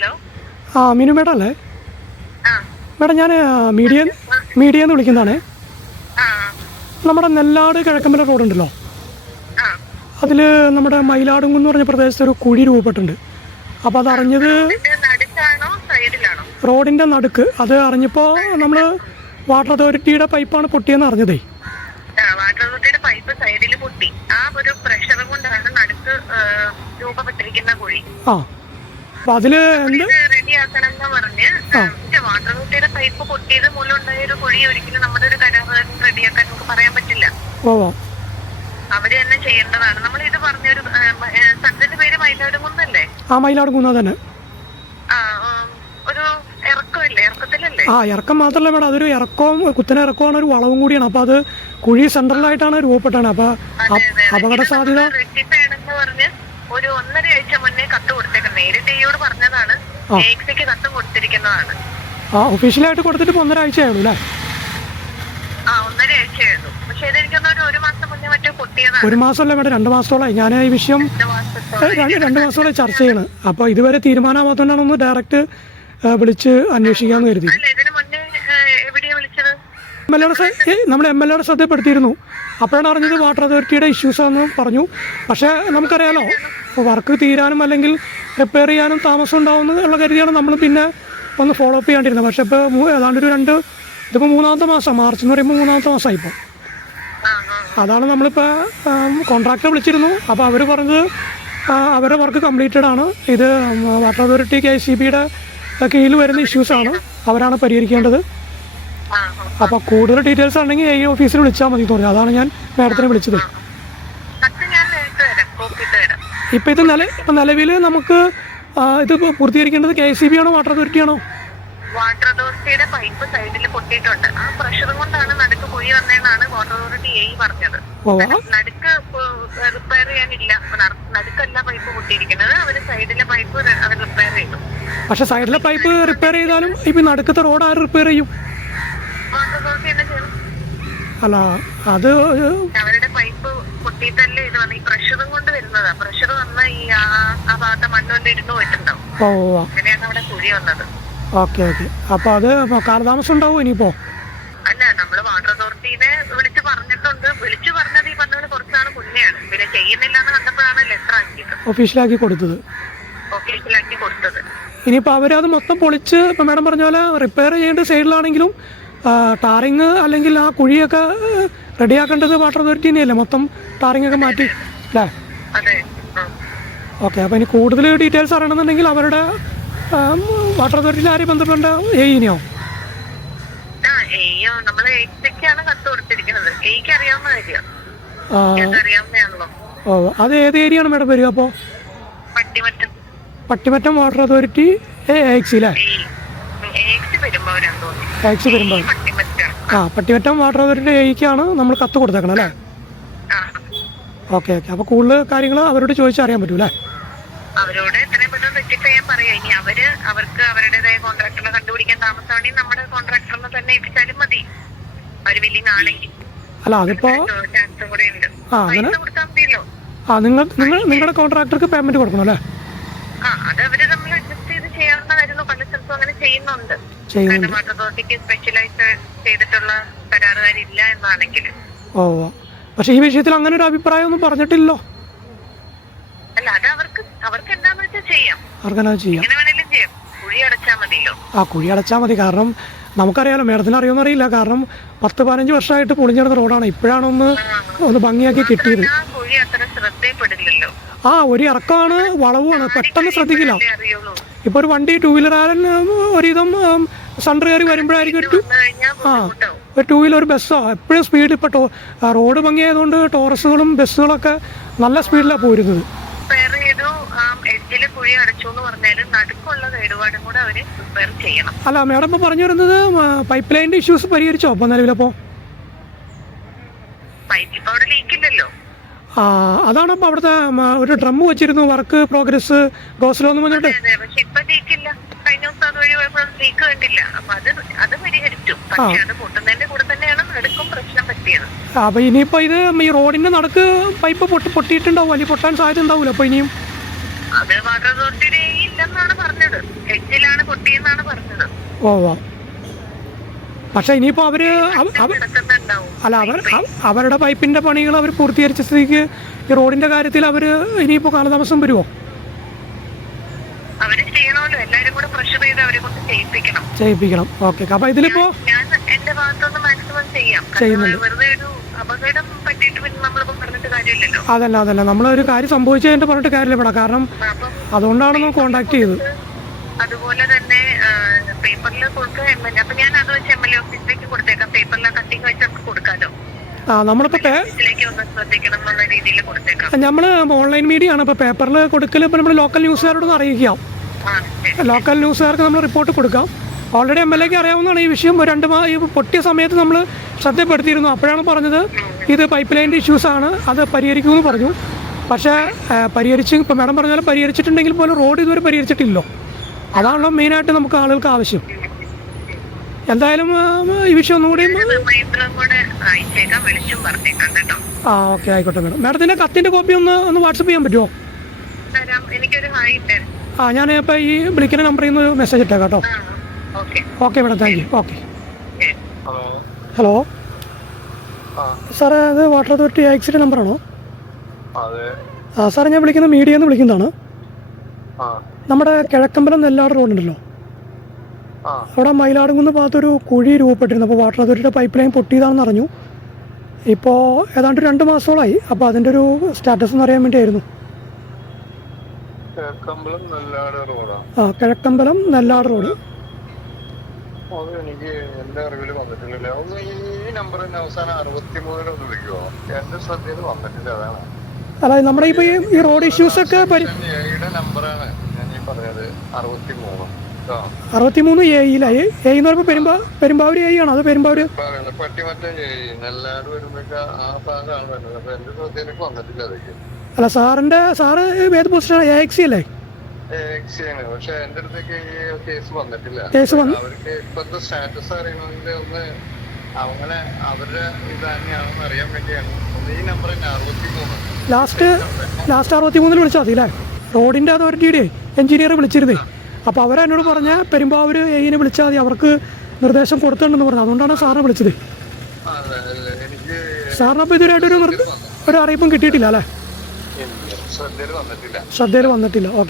Hello. ആ Minu madam അല്ലേ? Madam ഞാൻ മീഡിയന്ന് വിളിക്കുന്നതാണ്. നമ്മുടെ നെല്ലാട് കിഴക്കമ്പല റോഡുണ്ടല്ലോ, അതിൽ നമ്മുടെ മയിലാടുംകുന്ന് പറഞ്ഞ പ്രദേശത്ത് ഒരു കുഴി രൂപപ്പെട്ടിട്ടുണ്ട്. അപ്പോൾ അതറിഞ്ഞത് റോഡിൻ്റെ നടുക്ക്. അത് അറിഞ്ഞപ്പോൾ നമ്മൾ വാട്ടർ അതോറിറ്റിയുടെ പൈപ്പാണ് പൊട്ടിയെന്ന് അറിഞ്ഞതേ. വാട്ടർ അതോറിറ്റിയുടെ പൈപ്പ് സൈഡിൽ പൊട്ടി. ആ ഒരു പ്രഷർ കൊണ്ടാണ് നടുക്ക് രൂപപ്പെട്ടിരിക്കുന്ന കുഴി. അപ്പോൾ അതിൽ എന്ത് റെഡിയാക്കണം എന്ന് പറഞ്ഞ് വാട്ടർ അതോറിറ്റിയുടെ പൈപ്പ് പൊട്ടിയത് മൂലം ഉണ്ടായ ഒരു കുഴി ഒരിക്കലും നമ്മുടെ ഒരു കരാറുകാരൻ റെഡിയാക്കാൻ നമുക്ക് പറയാൻ പറ്റില്ല. അവര് തന്നെ ചെയ്യേണ്ടതാണ്. നമ്മൾ ഇത് പറഞ്ഞൊരു സ്ഥലത്തിന്റെ പേര് മയിലാടുംകുന്നല്ലേ? മയിലാടുംകുന്ന് തന്നെ. ഒരു ഇറക്കമില്ലേ, ഇറക്കത്തിലല്ലേ? ഇറക്കം മാത്രമല്ല മേഡം, അതൊരു ഇറക്കവും കുത്തനെ ഇറക്കമാണ്, ഒരു വളവും കൂടിയാണ്. അപ്പോൾ അത് കുഴി സെൻട്രലായിട്ടാണ് രൂപപ്പെട്ടാണ്. അപ്പോൾ അപകട സാധ്യത പറഞ്ഞ് ഒരു 1.5 ആഴ്ച മുന്നേ കത്ത് കൊടുത്തേക്കുന്നത്. നേരിട്ട് ഈയോട് പറഞ്ഞതാണ്, എക്സിക്ക് കത്ത് കൊടുത്തിരിക്കുന്നതാണ്. ഒഫീഷ്യലായിട്ട് കൊടുത്തിട്ട് 1.5 ആഴ്ചയായിരുന്നു അല്ലേ? 1.5 ആഴ്ചയായിരുന്നു. പക്ഷെ ഇതെനിക്കൊന്നും ഒരു മാസം മുന്നേ മറ്റേ പൊട്ടിയതാണ്. 1 മാസമല്ല മേഡം, 2 മാസത്തോളമായി ഞാൻ ഈ വിഷയം 2 മാസത്തോളം ചർച്ച ചെയ്യണം. അപ്പോൾ ഇതുവരെ തീരുമാനമാകാത്തതുകൊണ്ടാണ് ഒന്ന് ഡയറക്റ്റ് വിളിച്ച് അന്വേഷിക്കാമെന്ന് കരുതി. നമ്മൾ MLAയുടെ ശ്രദ്ധപ്പെടുത്തിയിരുന്നു. അപ്പോഴാണ് അറിഞ്ഞത് വാട്ടർ അതോറിറ്റിയുടെ ഇഷ്യൂസാണെന്ന് പറഞ്ഞു. പക്ഷേ നമുക്കറിയാലോ, വർക്ക് തീരാനും അല്ലെങ്കിൽ റിപ്പയർ ചെയ്യാനും താമസം ഉണ്ടാവുമെന്നുള്ള കരുതിയാണ് നമ്മൾ പിന്നെ ഒന്ന് ഫോളോ അപ്പ് ചെയ്യാണ്ടിരുന്നത്. പക്ഷേ ഇപ്പോൾ ഏതാണ്ട് ഇതിപ്പോൾ 3-ാമത്തെ മാസം, മാർച്ച് എന്ന് പറയുമ്പോൾ 3-ാമത്തെ മാസമായി ഇപ്പോൾ. അതാണ് നമ്മളിപ്പോൾ കോൺട്രാക്ടറെ വിളിച്ചിരുന്നു. അപ്പോൾ അവർ പറഞ്ഞത് അവരുടെ വർക്ക് കംപ്ലീറ്റഡ് ആണ്. ഇത് വാട്ടർ അതോറിറ്റി KCBയുടെ കീഴിൽ വരുന്ന ഇഷ്യൂസാണ്, അവരാണ് പരിഹരിക്കേണ്ടത്. അപ്പോൾ കൂടുതൽ ഡീറ്റെയിൽസ് ആണെങ്കിൽ ഈ ഓഫീസിൽ വിളിച്ചാൽ മതി എന്ന് പറഞ്ഞു. അതാണ് ഞാൻ മാഡത്തിനെ വിളിച്ചത്. ഇപ്പോൾ ഇത് നിലവിൽ നമുക്ക് ഇത് പൂർത്തീകരിക്കേണ്ടത് KCB ആണോ വാട്ടർ അതോറിറ്റി ആണോ? വാട്ടർ അതോറിറ്റിയുടെ പൈപ്പ് സൈഡിൽ പൊട്ടിയിട്ടുണ്ട്. ആ പ്രഷർ കൊണ്ടാണ് നടുക്ക് കുഴി വന്നതെന്നാണ് വാട്ടർ അതോറിറ്റി പറഞ്ഞത്. നടുക്ക് റിപ്പയർ ചെയ്യാനില്ല, നടുക്കല്ല പൈപ്പ് പൊട്ടിയിരിക്കുന്നത്. അവര് സൈഡിലെ പൈപ്പ് അവർ റിപ്പയർ ചെയ്തു. പക്ഷെ സൈഡിലെ പൈപ്പ് റിപ്പയർ ചെയ്താലും ഇപ്പം നടുക്കത്തെ റോഡ് ആര് റിപ്പയർ ചെയ്യും? വാട്ടർ അതോറിറ്റി തന്നെ ചെയ്യണം. അല്ല, അത് അവരുടെ പൈപ്പ് പൊട്ടിയിട്ടല്ലേ ഇത് വന്ന് ഈ പ്രഷറും കൊണ്ട് വരുന്നതാ. പ്രഷർ വന്ന ഈ ആ ഭാഗത്തെ മണ്ണുകൊണ്ട് ഇരുന്ന് പോയിട്ടുണ്ടാവും. അങ്ങനെയാണ് അവിടെ കുഴി വന്നത്. ഓക്കെ. അപ്പോൾ അത് കാലതാമസം ഉണ്ടാവും ഇനിയിപ്പോൾ? അല്ല, നമ്മള് വാട്ടർ അതോറിറ്റിനെ വിളിച്ചു പറഞ്ഞിട്ടുണ്ട്. വിളിച്ചു പറഞ്ഞത് ഈ പറഞ്ഞത് കുറച്ചാണ് മുന്നെയാണ്. പിന്നെ ചെയ്യുന്നില്ല എന്ന് കണ്ടപ്പോഴാണ് ലെറ്റർ ആക്കിയത്, ഒഫീഷ്യലാക്കി കൊടുത്തത്. ഇനിയിപ്പോൾ അവരത് മൊത്തം പൊളിച്ച് ഇപ്പം മാഡം പറഞ്ഞ പോലെ റിപ്പയർ ചെയ്യേണ്ട സൈഡിലാണെങ്കിലും ടാറിങ് അല്ലെങ്കിൽ ആ കുഴിയൊക്കെ റെഡിയാക്കേണ്ടത് വാട്ടർ അതോറിറ്റി തന്നെയല്ലേ? മൊത്തം ടാറിങ് ഒക്കെ മാറ്റി അല്ലേ? ഓക്കെ. അപ്പോൾ ഇനി കൂടുതൽ ഡീറ്റെയിൽസ് അറിയണമെന്നുണ്ടെങ്കിൽ അവരുടെ വാട്ടർ അതോറിറ്റിയിൽ ആരെയും ബന്ധപ്പെട്ട ഏയിനെയോ? അത് ഏത് ഏരിയ ആണ് മാഡം വരിക? അപ്പോൾ പട്ടിമറ്റം വാട്ടർ അതോറിറ്റി AXC അല്ലേ? AXC Perumbavoor. Pattimattam water authority AEക്കാണ് നമ്മൾ കത്ത് കൊടുത്തേക്കണം അല്ലേ? ഓക്കെ. അപ്പോൾ കൂടുതൽ കാര്യങ്ങൾ അവരോട് ചോദിച്ചറിയാൻ പറ്റൂ അല്ലേ? അവരോട് എത്രയും പെട്ടെന്ന് റെക്ടിഫൈ ചെയ്യാൻ പറയാം. ഇനി അവർക്ക് അവരുടേതായ കോൺട്രാക്ടറിനെ കണ്ടുപിടിക്കാൻ താമസമാണെങ്കിൽ നമ്മുടെ കോൺട്രാക്ടറിനെ തന്നെ ഏൽപ്പിച്ചാലും മതി, അവർ വില്ലിങ് ആണെങ്കിൽ. അല്ല, അതിപ്പോ നിങ്ങളുടെ കോൺട്രാക്ടർക്ക് പേയ്മെന്റ് കൊടുക്കണം അല്ലേ? അത് അവര് നമ്മൾ അഡ്ജസ്റ്റ് ചെയ്ത് ചെയ്യാവുന്നതായിരുന്നു. പല സ്ഥലത്തും അങ്ങനെ ചെയ്യുന്നുണ്ട്. വാട്ടർ അതോറിറ്റിക്ക് സ്പെഷ്യലൈസ് ചെയ്തിട്ടുള്ള കരാറുകാരില്ല എന്നാണെങ്കിൽ. പക്ഷെ ഈ വിഷയത്തിൽ അങ്ങനെ ഒരു അഭിപ്രായം ഒന്നും പറഞ്ഞിട്ടില്ലല്ലോ. അല്ല, അത് അവർക്ക് എന്താന്ന് വെച്ചാൽ ചെയ്യാം. കുഴി അടച്ചാൽ മതിയല്ലോ. കുഴി അടച്ചാൽ മതി. കാരണം നമുക്കറിയാലോ, മേഡത്തിന് അറിയുമെന്ന് അറിയില്ല. കാരണം 10-15 വർഷമായിട്ട് പൊളിഞ്ഞിടുന്ന റോഡാണ്. ഇപ്പോഴാണ് ഒന്ന് ഭംഗിയാക്കി കിട്ടിയത്. കുഴി അത്ര ശ്രദ്ധയിൽപ്പെടില്ലല്ലോ. ഒരു ഇറക്കമാണ്, വളവുമാണ്, പെട്ടെന്ന് ശ്രദ്ധിക്കില്ല. ഇപ്പൊ ഒരു വണ്ടി 2 വീലറാരൻ ഒരുവിധം സണ്ടർ കയറി വരുമ്പോഴായിരിക്കും ഒരു 2 വീലർ, ഒരു ബസ്സോ എപ്പോഴും സ്പീഡ്. ഇപ്പോൾ റോഡ് ഭംഗിയായതുകൊണ്ട് ടോറസുകളും ബസ്സുകളൊക്കെ നല്ല സ്പീഡിലാണ് പോരുന്നത്. അല്ല, മേഡം ഇപ്പൊ പറഞ്ഞു വരുന്നത് പൈപ്പ് ലൈനിന്റെ ഇഷ്യൂസ് പരിഹരിച്ചോ അപ്പൊ നിലവിലപ്പോ? അതാണ് ഇപ്പൊ അവിടുത്തെ ഒരു ഡ്രം വെച്ചിരുന്നു, വർക്ക് പ്രോഗ്രസ് ഗോസ്ലോ എന്ന് പറഞ്ഞിട്ട്. അപ്പൊ ഇനിയിപ്പോ ഇത് ഈ റോഡിന്റെ നടുക്ക് പൈപ്പ് പൊട്ടിയിട്ടുണ്ടാവും, അല്ലെങ്കിൽ പൊട്ടാൻ സാധ്യത ഉണ്ടാവൂല അപ്പൊ ഇനിയും? അത് വാട്ടർ അതോറിറ്റിയുടെ ഇല്ലെന്നാണ് പറഞ്ഞത്. ഓ വാ. പക്ഷേ ഇനിയിപ്പോൾ അവർ കിടക്കുന്നുണ്ടാവും. അല്ല അവരുടെ പൈപ്പിൻ്റെ പണികൾ അവർ പൂർത്തീകരിച്ച സ്ഥിതിക്ക് ഈ റോഡിൻ്റെ കാര്യത്തിൽ അവർ ഇനിയിപ്പോൾ കാലതാമസം വരുമോ? അവര് ചെയ്യണമല്ലോ, എല്ലാരും കൂടെ പ്രഷർ ചെയ്ത് അവരെ കൊണ്ട് ചെയ്യിപ്പിക്കണം. ഓക്കെ. അപ്പോൾ ഇതിലിപ്പോൾ ഞാൻ എന്റെ ഭാഗത്തുനിന്ന് മാക്സിമം ചെയ്യാം. വെറുതെ ഒരു അപകടം പറ്റിയിട്ട് പിന്നെ നമ്മളിപ്പോൾ പറഞ്ഞിട്ട് കാര്യമില്ലല്ലോ. അതല്ല നമ്മളൊരു കാര്യം സംഭവിച്ചതിൻ്റെ പറഞ്ഞിട്ട് കാര്യമില്ല ഇവിടെ. കാരണം അതുകൊണ്ടാണ് നമ്മൾ കോൺടാക്ട് ചെയ്തത്. അതുപോലെ തന്നെ പേപ്പറിൽ കൊടുക്കുക അപ്പൊ ഞാൻ അത് വെച്ച് MLA ഓഫീസിലേക്ക് കൊടുത്തേക്കാം. പേപ്പറിലെ കട്ടിങ് വെച്ച് നമുക്ക് കൊടുക്കാലോ. നമ്മളിപ്പോൾ ഒന്ന് ശ്രദ്ധിക്കണം എന്നുള്ള രീതിയിൽ കൊടുത്തേക്കാം. നമ്മൾ ഓൺലൈൻ മീഡിയ ആണ്. ഇപ്പോൾ പേപ്പറിൽ കൊടുക്കൽ ഇപ്പോൾ നമ്മൾ ലോക്കൽ ന്യൂസുകാരോടൊന്ന് അറിയിക്കാം. ലോക്കൽ ന്യൂസുകാർക്ക് നമ്മൾ റിപ്പോർട്ട് കൊടുക്കാം. ഓൾറെഡി MLAക്ക് അറിയാവുന്നതാണ് ഈ വിഷയം. ഈ പൊട്ടിയ സമയത്ത് നമ്മൾ ശ്രദ്ധപ്പെടുത്തിയിരുന്നു. അപ്പോഴാണ് പറഞ്ഞത് ഇത് പൈപ്പ് ലൈൻ്റെ ഇഷ്യൂസാണ്, അത് പരിഹരിക്കുമെന്ന് പറഞ്ഞു. പക്ഷേ ഇപ്പോൾ മാഡം പറഞ്ഞ പോലെ പരിഹരിച്ചിട്ടുണ്ടെങ്കിൽ പോലും റോഡ് ഇതുവരെ പരിഹരിച്ചിട്ടില്ലല്ലോ. അതാണല്ലോ മെയിനായിട്ട് നമുക്ക് ആളുകൾക്ക് ആവശ്യം. എന്തായാലും ഈ വിഷയം ഒന്നുകൂടി ഓക്കെ ആയിക്കോട്ടെ മാഡം. മാഡത്തിൻ്റെ കത്തിൻ്റെ കോപ്പി ഒന്ന് വാട്സപ്പ് ചെയ്യാൻ പറ്റുമോ? ഞാൻ ഇപ്പോൾ ഈ വിളിക്കുന്ന നമ്പറിൽ നിന്ന് മെസ്സേജ് ഇട്ടേക്കാം കേട്ടോ. Okay madam, thank you. Okay. Hello സാറേ, അത് വാട്ടർ അതോറിറ്റി ആക്സിഡൻറ്റ് നമ്പറാണോ? സാറേ, ഞാൻ വിളിക്കുന്നത് മീഡിയയിൽ നിന്ന് വിളിക്കുന്നതാണ്. നമ്മുടെ കിഴക്കമ്പലം നെല്ലാട് റോഡുണ്ടല്ലോ, അവിടെ മയിലാടുംകുന്ന് ഭാഗത്തൊരു കുഴി രൂപപ്പെട്ടിരുന്നു. അപ്പോൾ വാട്ടർ അതോറിറ്റിയുടെ പൈപ്പ് ലൈൻ പൊട്ടിയതാണെന്ന് അറിഞ്ഞു. ഇപ്പോൾ ഏതാണ്ട് 2 മാസത്തോളമായി. അപ്പോൾ അതിൻ്റെ ഒരു സ്റ്റാറ്റസ് ഒന്ന് അറിയാൻ വേണ്ടിയായിരുന്നു. കിഴക്കമ്പലം നെല്ലാട് റോഡ്. എനിക്ക് എന്റെ അറിവിൽ വന്നിട്ടില്ല. ഒന്ന് ഈ നമ്പർ തന്നെ അവസാനം 63 ഒന്ന് വിളിക്കുമോ? എന്റെ ശ്രദ്ധയിൽ വന്നിട്ടില്ല, അതാണ്. അല്ല, നമ്മുടെ ഇപ്പോൾ ഈ റോഡ് ഇഷ്യൂസൊക്കെ നമ്പറാണ് ഞാൻ ഈ പറഞ്ഞത്. 63 63 A എന്ന് പറയുമ്പോൾ പെരുമ്പാവൂർ A ആണോ? അത് പെരുമ്പാവൂർ പട്ടിമറ്റം നെല്ലാട് വരുമ്പോഴേക്ക് ആ ഭാഗമാണ് വരുന്നത്. അപ്പൊ എന്റെ ശ്രദ്ധയിലേക്ക് വന്നിട്ടില്ല അതൊക്കെ. അല്ല, സാറ് ഏത് പൊസിഷനാണ്? AXC അല്ലേ? പക്ഷെ എന്റെ അടുത്തേക്ക് ഈ കേസ് വന്നിട്ടില്ല. അവർക്ക് ഇപ്പോഴത്തെ സ്റ്റാറ്റസ് അറിയണമെങ്കിൽ ഒന്ന് അങ്ങനെ അവരുടെ ഇത് തന്നെയാണെന്ന് അറിയാൻ വേണ്ടിയാണ്. ഈ നമ്പർ തന്നെ 63 ലാസ്റ്റ് 63 വിളിച്ചാൽ മതി അല്ലേ? റോഡിൻ്റെ അതോറിറ്റിയുടെ എഞ്ചിനീയർ വിളിച്ചിരുന്നേ. അപ്പോൾ അവരെന്നോട് പറഞ്ഞ പെരുമ്പാവൂർ A വിളിച്ചാൽ മതി, അവർക്ക് നിർദ്ദേശം കൊടുത്തിട്ടുണ്ടെന്ന് പറഞ്ഞു. അതുകൊണ്ടാണ് സാറിനെ വിളിച്ചത്. സാറിന് അപ്പോൾ ഇതുവരെയായിട്ടൊരു അറിയിപ്പും കിട്ടിയിട്ടില്ല അല്ലേ? ശ്രദ്ധയിൽ വന്നിട്ടില്ല. ഓക്കെ.